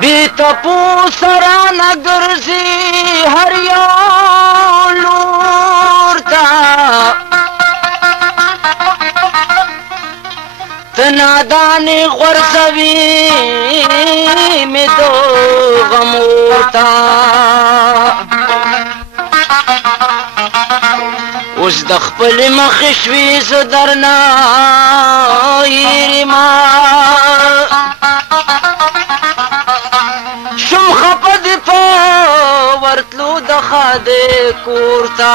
بی تپوس رانه ګرځي هر یو لور ته ته نادانې غورځوي مې دغه مور ته اوس د خپلې مخې شوې زه درنه یېرېما شم خپه دې په ورتلو د ښادې کور ته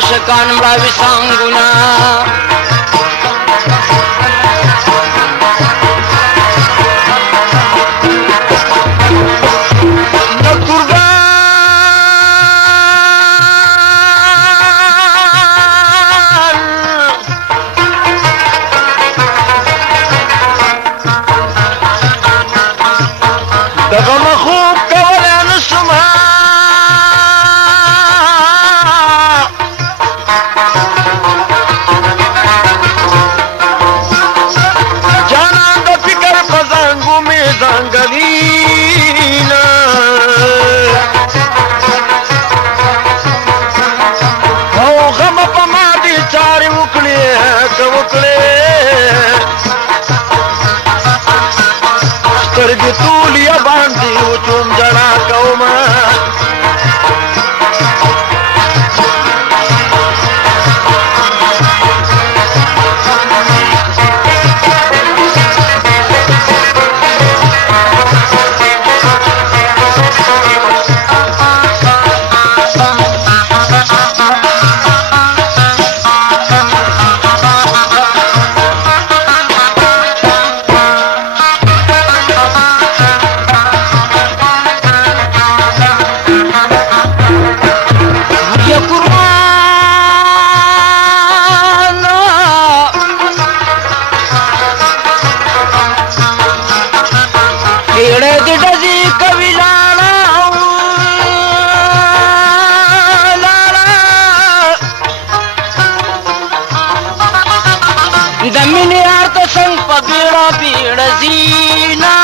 اشکان مړاوي څنګهونه زینا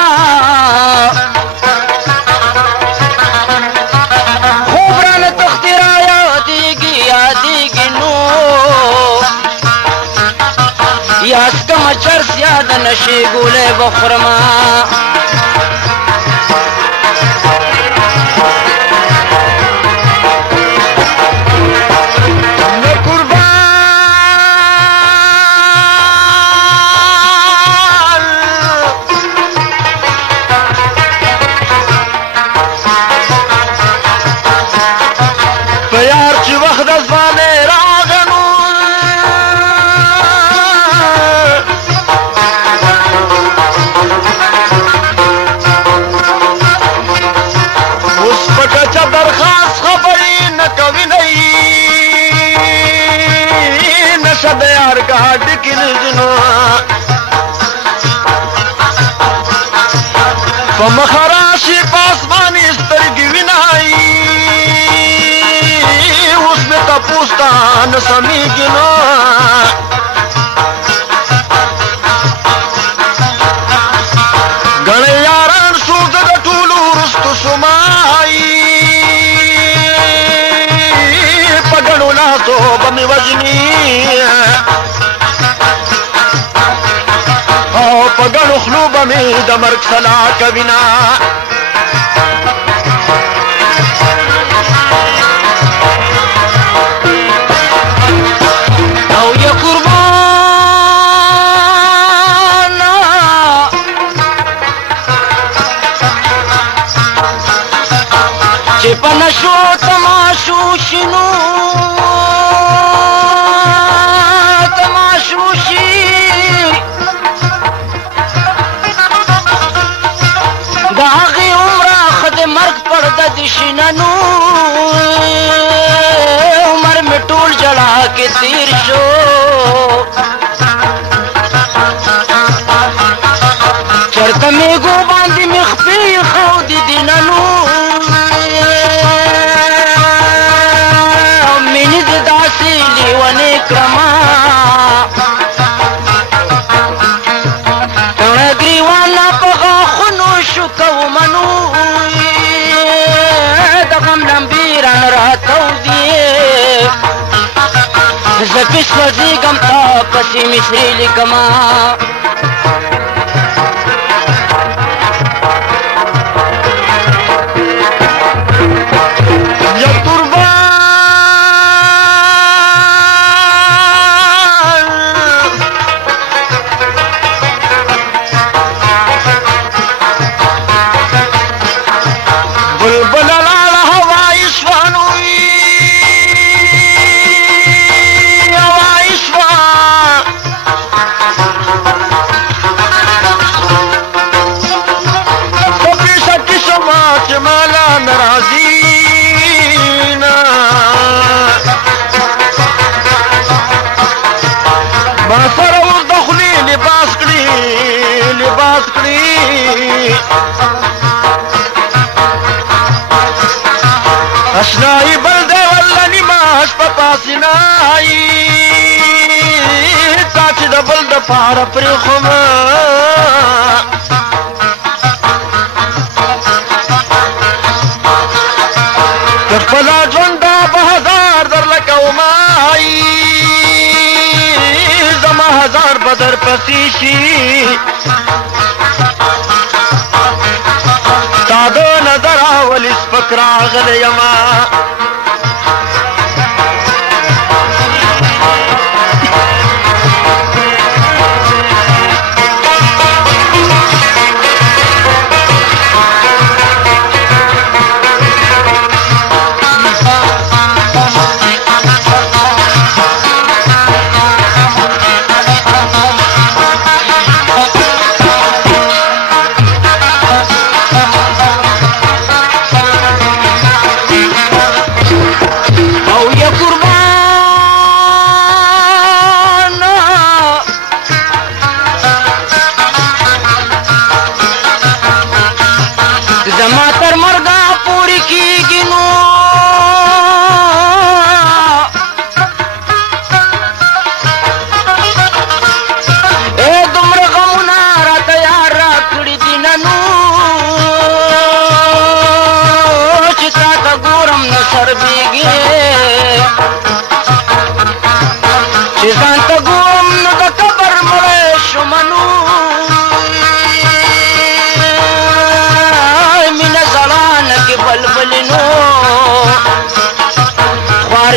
خوب رانه تختی را یادیگی د نشي ګولې بخورما فمخراشي پاسمانی سترګې وینای اوس مې تپوس ته نه سمیږي نو ګڼې یاران شو زه د ټولو وروستو شمای په ګڼو لاسو به مې وژني په ګڼو خلو به مې د مرګ سلا کوینه او یا قربانا چې په نشو تماشو شنو تماشو شي د هغې عمره ښه د مرګ پرده د شیننو عمر مې ټول جړا کې تیر شو چرته میږو باندې مې خپې ښودې دي ننو مینې د داسې لیونې کړمه کڼه ګریوانه په غاښونو شو کومنو د غم لمبې رانه راتودې زه پې سوځېږم تا پسې مصري لیکمه اشنایی بل دی والله نیمه شپه پاسې نایي تا چې د بل د پاره پرېښومه که خپله ژونده به هزار درله کومه زما هزار به در پسې شي ستا د نظر اولې سپک راغلی یمه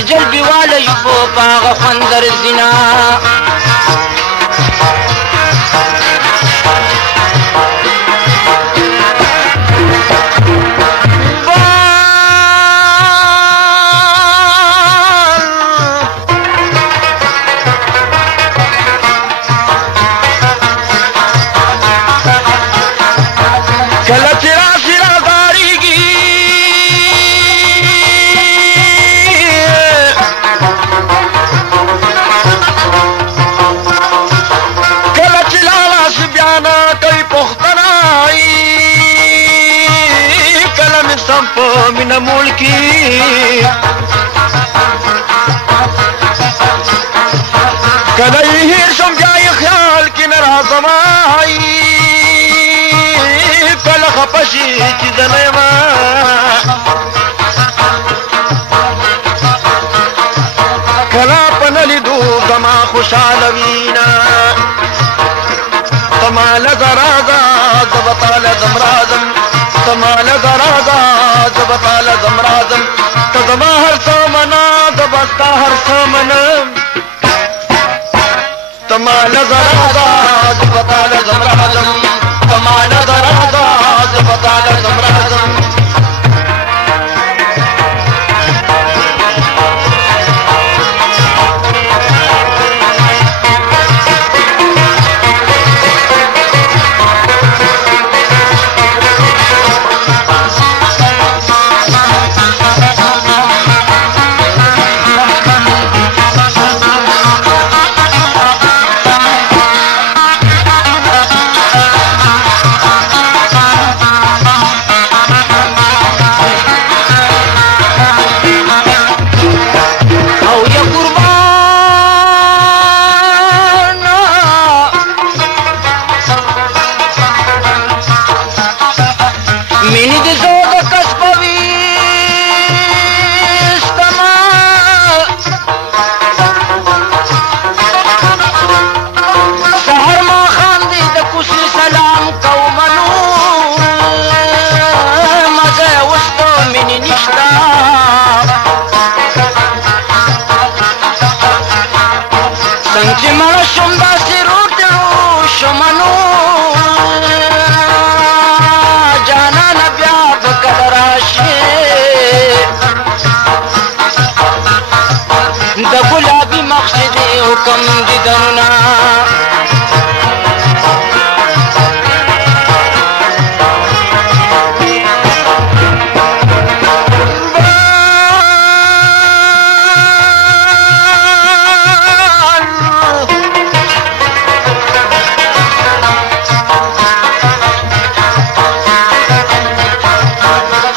جلبي والا یبو پاغ خوندر زنا من ملکی کدی شم جای خیال کی ناراضم آئی کل خپشی چیز نیما کلا پنلی دو دما خوشحال وینا تمال زرازا زبطال زمرازم تمال زرازا زبطال زمرازم تزما هر سامنا زبستا هر سامنا تمال زرازا زبطال زمرازم تمال زرازا زبطال زمرازم حکم دیدنا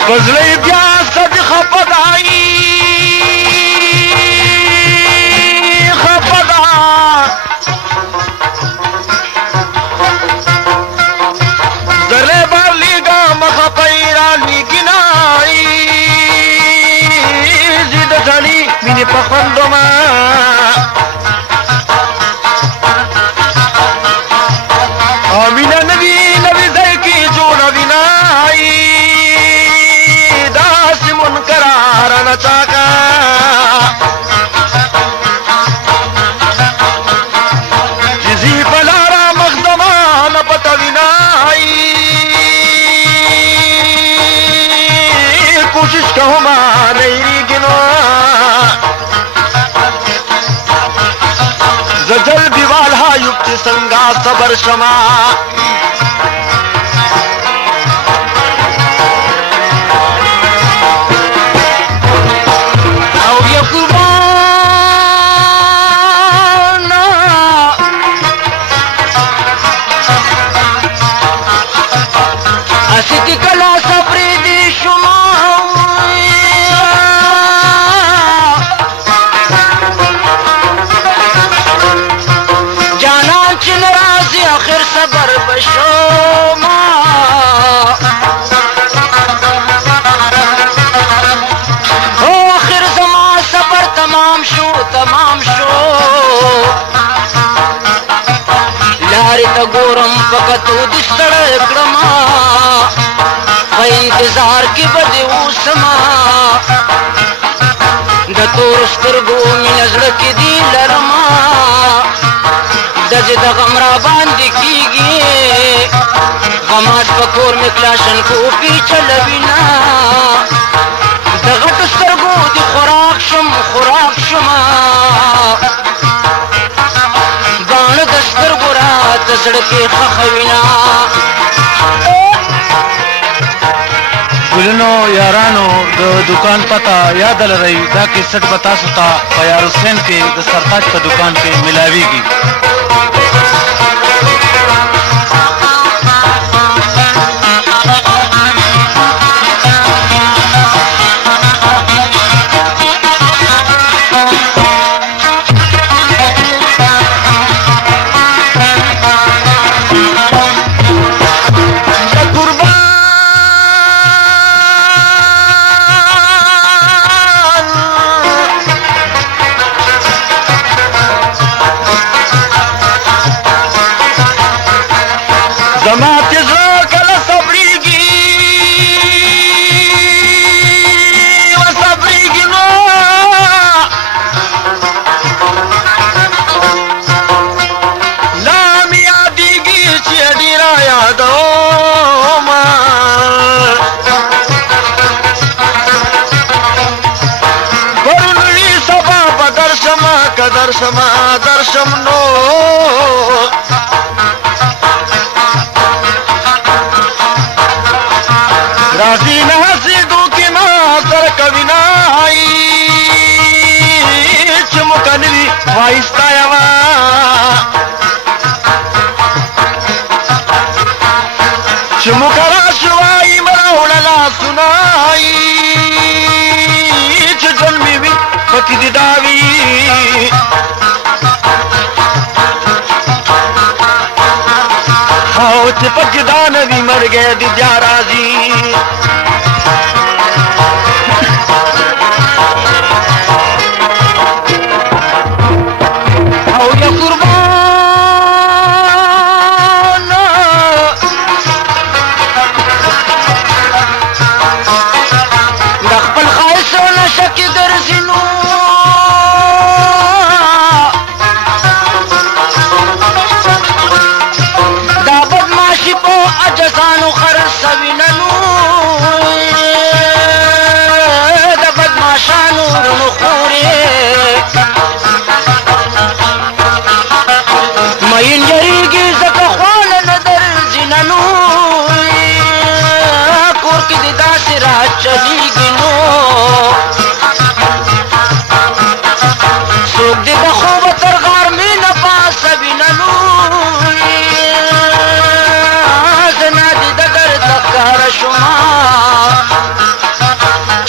فضلی بیا صد خفدائی مینی پخندما آمینا نبی نبی زیکی جوڑا بینائی داسی منکرارا نچاکا جزی پلارا مخدمان پتا بینائی کوشش کہو ما نیری گنو زجل دیوال ها یکتی سنگا صبر شما او یا قربان اسیتی کلا صبری دی شما آخر صبر بشوما آخر زمان صبر تمام شو لاری تا گورم فقط دستر اکرما فا انتظار کی بدی اوسما تور سترګو مینه زړه کې دي لرما دزې د غم را باندې کېږي غماز په کور مې کلاشن کوپي چلوينا د غټو سترګو دي خوراک شم باڼه د سترګو راته زړه کې خښوينا ګلونو یارانو د دکان پته یاد لرئ دا کیسټ به تاسو ته په یار حسین کې د سرتاج په دکان کې ملاویږي درشم نو راځي نه سیدو کې ما سر کوینای چې مکنوي وایستا یوا چې مکرا شوای مراولا سنای چې ظلمي وي پکې دي داوي چې پکې دا نوي مرګې دي بیا راځي او یا قربان د خپل خواهشو نشه کې ګرځي نو اجزانو خرڅویننو د بدمعشانو نخورې مین یریږي ځکه خواله نه درځي ننو کور کې دې داسې راچلیږي نو څوک دې د خوبه تر غرمې نه پاسوي ننو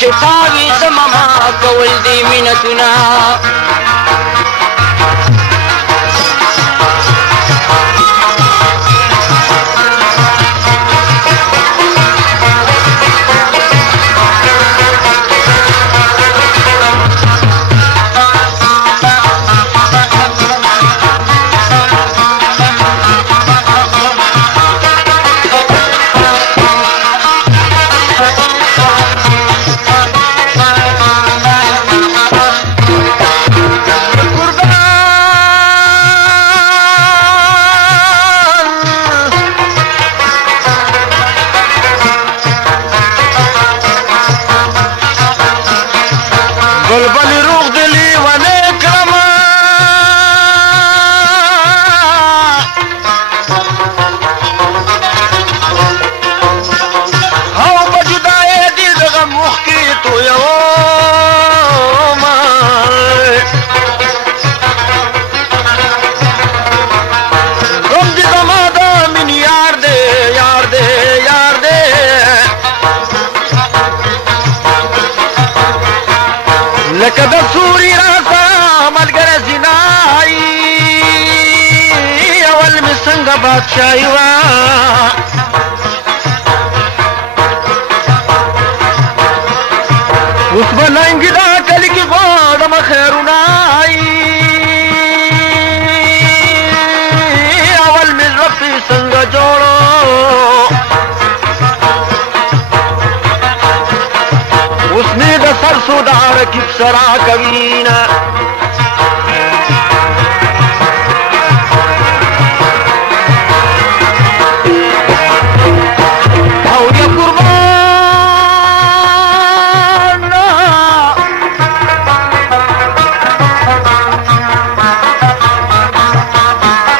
چې تاوي زمما کول دي مینتونه لکه د سوري راسه ملګری زینای اول مې څنګه بادشاهي وه اوس به ننګي دا کلي کې غواړم خیرونای اول مې زړه پرې څنګه جوړو اوس مې د سر سودار ترکیب سرا کوینا او یا قربان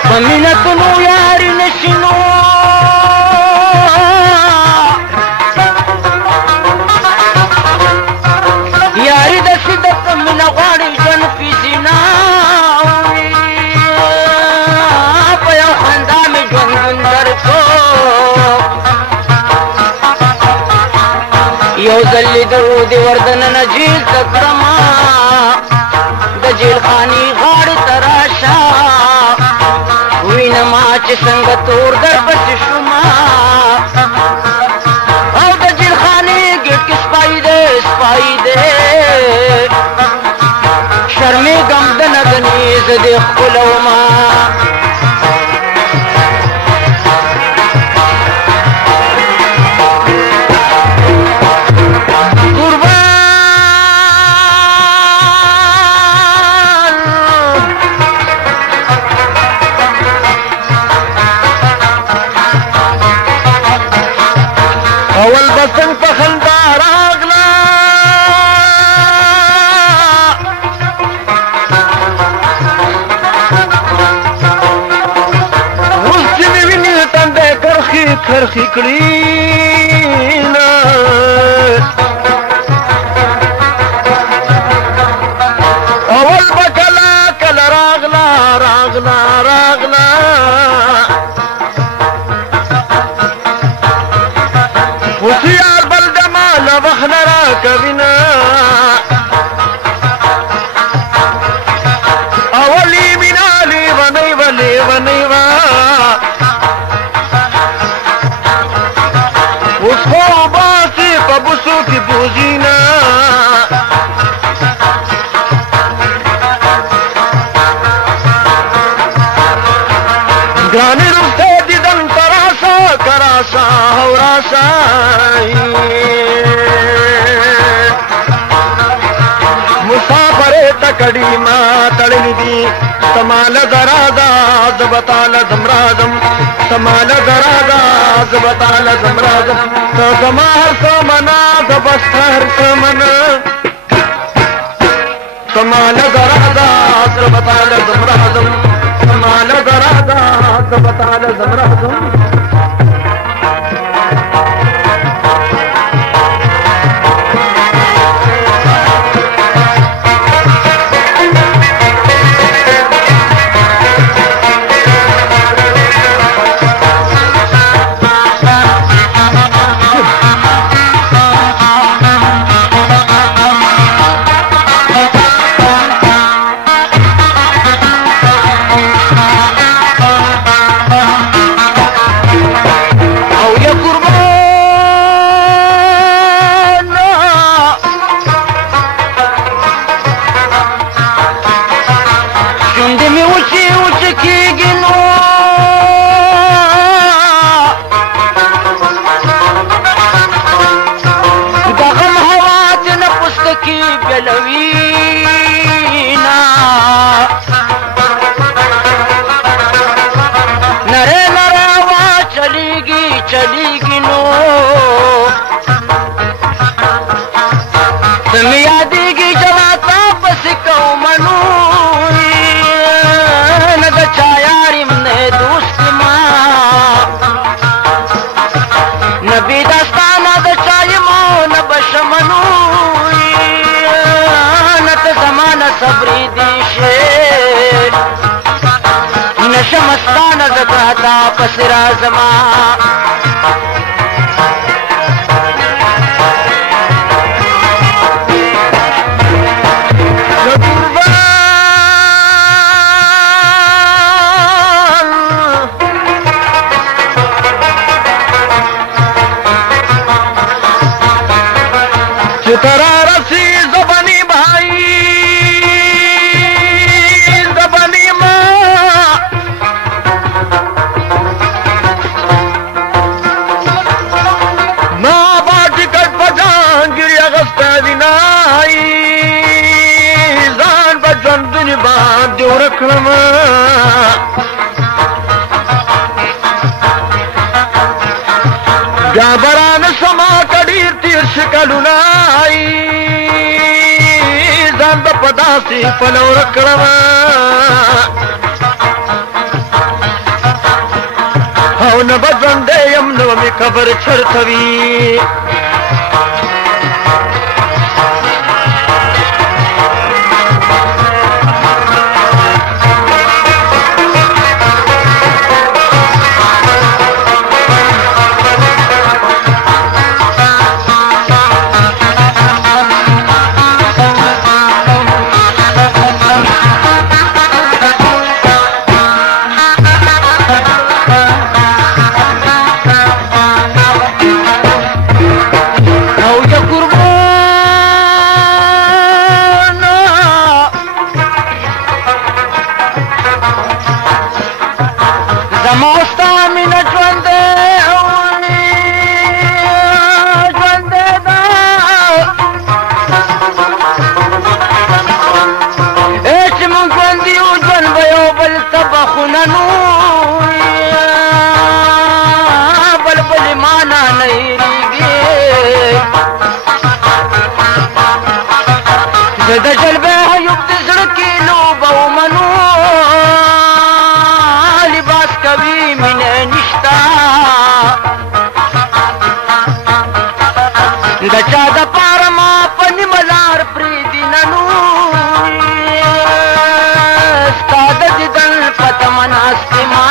فمینتنو یاری نشینو یاری د صدق من غواړي جن فی سینا په یو خندا مې ژوند درکو یو ځل لیدو د وردننه جیل ته کړما د جیل خاني غاړې ته راشه وینما چې څنګه تور درپسې شوما او د جیل خانې ګېټ کې سپای دی شرمېږم دنه دنې زه دې ښکلومه اول بسنگ په خندا راغلا اوس چې مې ویني تندی کرخي کرخي کړينا اول به کله کله راغلا راغلا راغلا وسیار بل دمال وخنا را کوینا اولی مینالی ونی ولی ونی وا اس کو باسی پبسو کی بوزینا گرانی رفتے دیدن تراسا کراسا ہوراسا مسافر تکڑی ما تڑلی دی سمال درادا زبطال زمرادم سمال درادا زبطال زمرادم زمار سمنا زبستر سمنا سمال درادا زبطال زمرادم سمال درادا زبطال زمرادم صبری دیشه نشمستان زکاتا پس رازما چترا رسی زبانی بھائی زبانی ماں ژوندونې باندې ورک کړم بیا به رانه سما که ډېر تېر شي کلونه ځان به په داسې پله ورک کړم او نه به ژوندی یم نه به مې قبر چرته وي د جلبه یوب د زړه کې لوبه ومنو لباس کوي مینه نشتا د چا د پاره ما په نیمه لار پرېږدي ننو ستا د دیدن په تمه ناست ما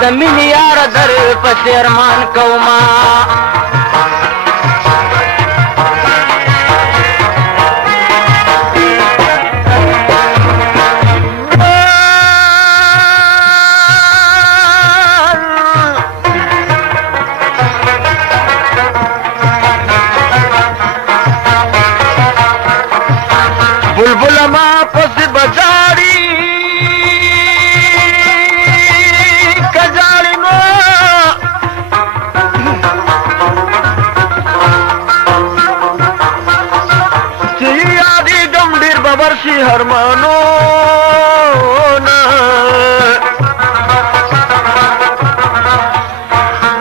د مینې یاره در پسې ارمان کومه بلبل ما پس بجاری کجاری نو چی یادی گم دیر ببرشی هرمانو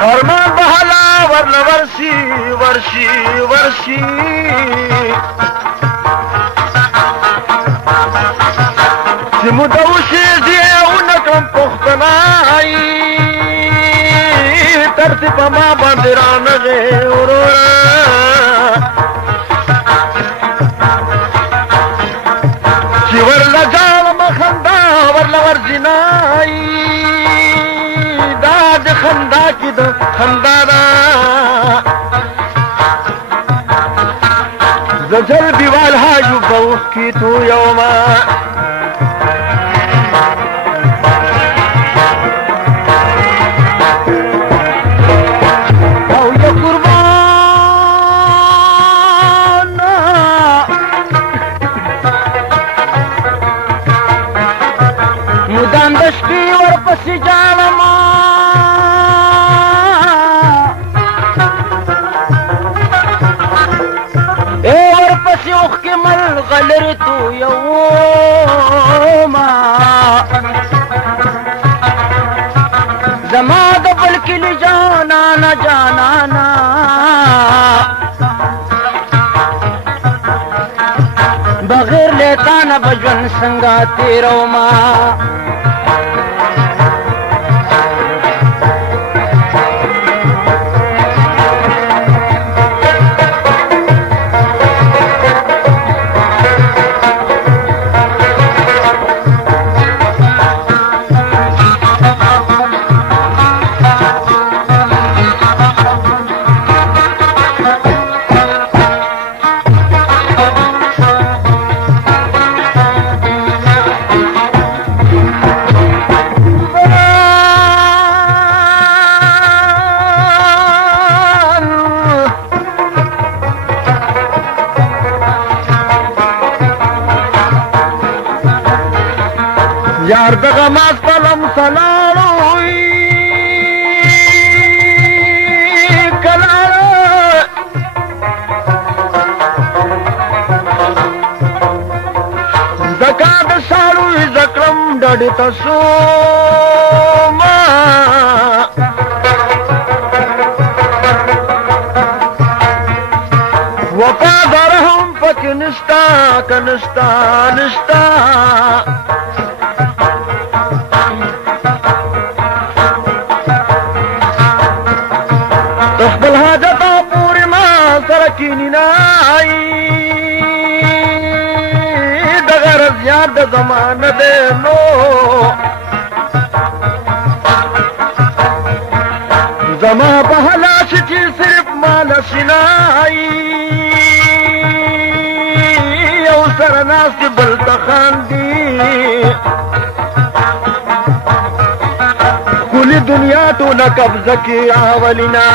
هرمان بحلا ورن ورشی ورشی ورشی چې مدوشي زیونه کوم پښتنای ترتیب ما باندې رانغې وروره چې ورله جالم خندا ورله ورجنای دا د خندا کې د خندا ده زجل دیوال هاجو بوخ کی تو یوما مدام د شپې ورپسې جالما ورپسې اوښکې ملغلرې تویوما زما د بل کلي جانانا جانانا بغیر له تا نه به ژوند څنګه تېروما یار دغه ماس پلم سلاړوي کلاړه ستړی تسوما وفادار هم پکې نشتا کنشتا نشتا خپل حاجت پورې ما سره کینی نای د غرض یاد د زمانه دی نو زما په حلاش چې صرف مال سینای یو سره ناست بل ته خاندي کلی دنیا ټوله قبضه کې اولنا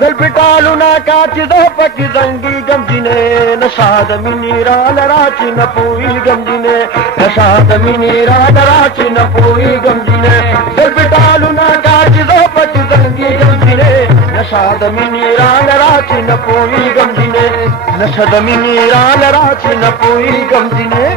زل پټالونا کا چې زه پکې زنګي ګمجنې نشا د مینې را لرا چې نه پوهېږم ګمجنې نشا د مینې را لرا چې نه پوهېږم ګمجنې زل پټالونا کا چې زه پکې زنګي ګمجنې نشا د مینې را لرا چې نه پوهېږم ګمجنې نشا د مینې را لرا چې نه پوهېږم ګمجنې